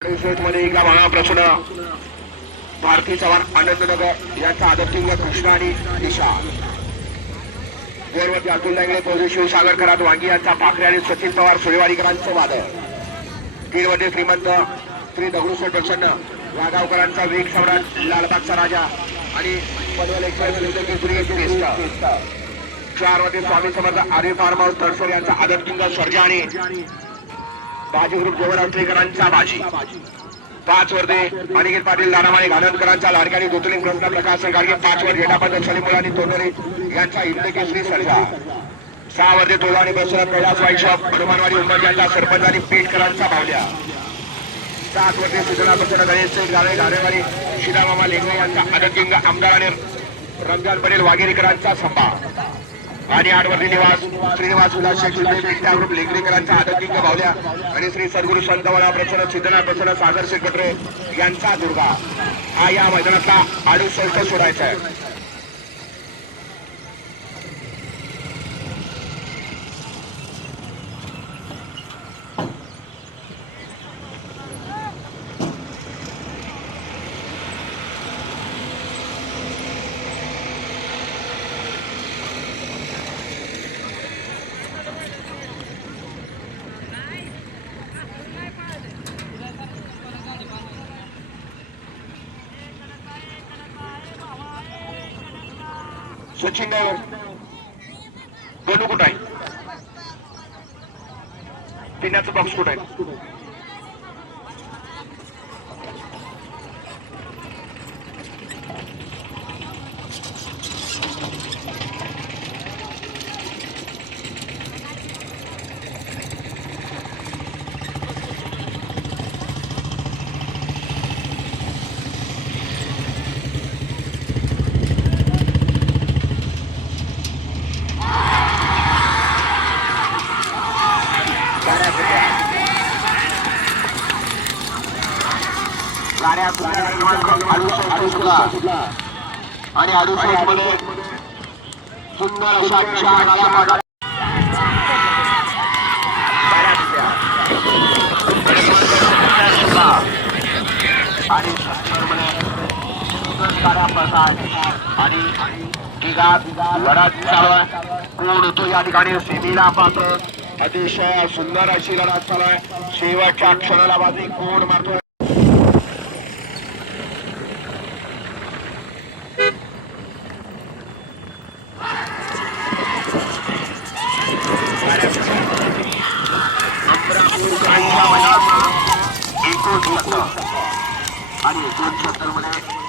मध्ये एका भागा प्रश्न भारती चव्हाण आनंदनगर यांचा आदर्शिंग कृष्णा आणि दिशा गोरवती अतुल लांगले तोजे शिवसागर करात वांगी यांचा पाखरे आणि सचिन पवार सुळेवाडीकरांचं वादळ तीन मध्ये श्रीमंत श्री दगडूशेठ प्रसन्न वाघावकरांचा वेग सम्राट लालबागचा राजा आणि पनवेल एक्सप्रेस चार मध्ये स्वामी समर्थ आर्य फार्म हाऊस तडसर यांचा आदर्शिंग सर्जा आणि बाजी ग्रुप जवळकरांचा बाजी पाच वर्धे अनिकेत पाटील नानामाळे घाणकरांचा लाडकानी दुतलिंग प्रश्न प्रकाश गाडगे पाच वर गेटापद सलीमुलानी तोंडरे यांचा इंद्रकेसरी सर्जा सहा वर्धे तोला आणि बसवत कैलास वाईशॉप हनुमानवाडी उंबरजांचा सरपंच आणि पेटकरांचा बावल्या सात वर्धे सुजना प्रसन्न गणेश गावे घाणेवाडी शिदामामा लेंगरे यांचा आदर्शिंग आमदार आणि रमजान पटेल वाघेरीकरांचा संभा आणि आठवर्ती निवास श्रीनिवास विलास शेख पिंटा ग्रुप लेंगरेकरांचा आदर्शिंग भावल्या आणि श्री सद्गुरू संतवळा प्रसन्न सिद्धनाथ प्रसन्न सागर शेखरे यांचा दुर्गा हा या मैदानातला 68 सोडायचा आहे. सचिन गणू कुठं आहे पिण्याचं बॉक्स कुठं आहे आणि 68 मध्ये सुंदर अशा चार आणि 70 मध्ये सुंदर गाड्या पडतात आणि तिघात लढत चालू आहे. कोण होतो या ठिकाणी सेमीला पात्र अतिशय सुंदर अशी लढत चालू आहे. शेवटच्या क्षणाला बाजी कोण मारतोय आणि 69 मध्ये